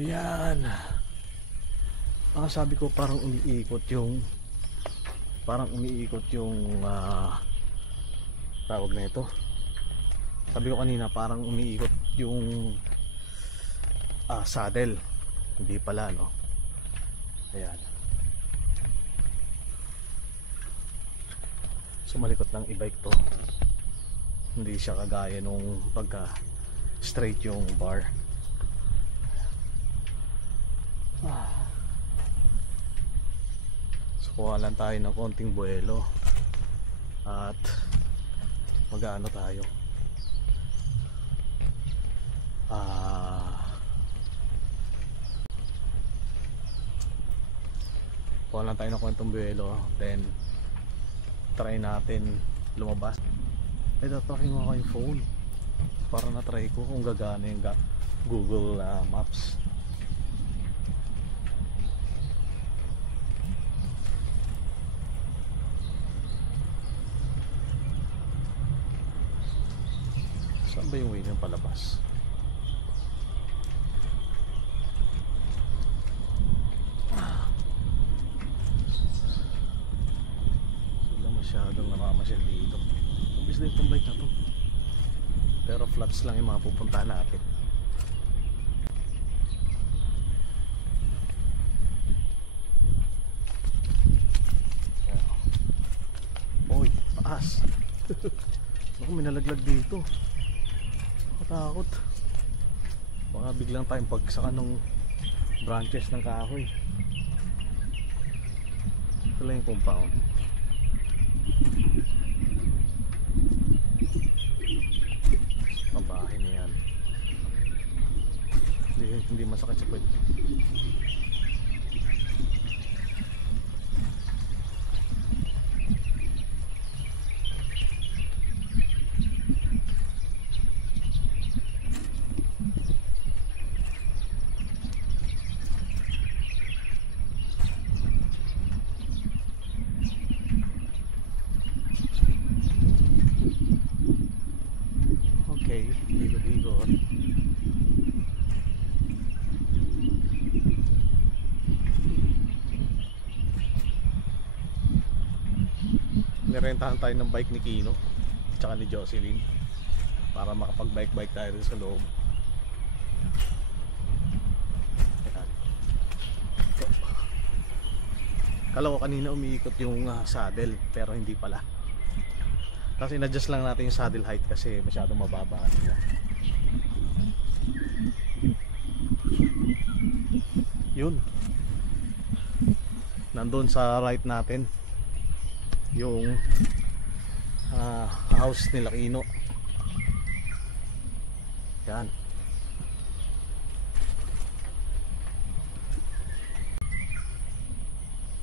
Ayan. Sabi ko parang umiikot yung tawag na ito. Sabi ko kanina parang umiikot yung saddle. Hindi pala, no? Ayan. Sumalikot lang i-bike to. Hindi siya kagaya nung pagka straight yung bar. So kuha lang tayo ng konting buwelo at mag-ano tayo, kuha lang tayo ng konting buwelo, then try natin lumabas. Tracking mo ako yung phone para na-try ko kung gagana yung Google Maps. Saan ba yung way ng palabas? Sila masyadong namamasyal dito. Mabis na yung pambike na to. Pero flats lang yung mga pupuntahan natin. Oy, paas. Naku, may nalaglag dito. Takot. Baka biglang tayong pagsakan ng branches ng kahoy. Ito lang yung compound. Ang bahay na yan. Hindi masakit sa puwet. Okay, ikot-ikot. Nirentahan tayo ng bike ni Kino tsaka ni Jocelyn para makapag-bike-bike tayo sa loob. Kala ko kanina umiikot yung saddle pero hindi pala. Kasi in-adjust lang natin yung saddle height kasi masyadong mababa. Yun. Nandun sa right natin yung house nila Kino. Yan.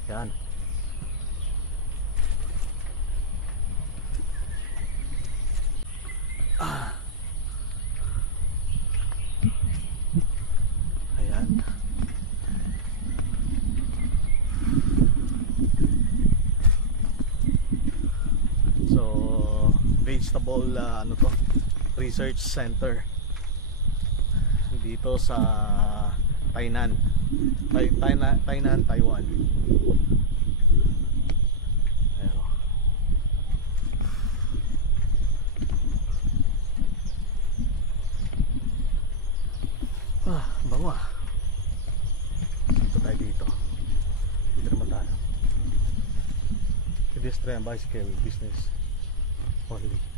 Yan. Ayan. So vegetable research center dito sa Tainan, Taiwan. Bango ah. Dito tayo dito. Dito naman tayo. Pedestrian bicycle business only.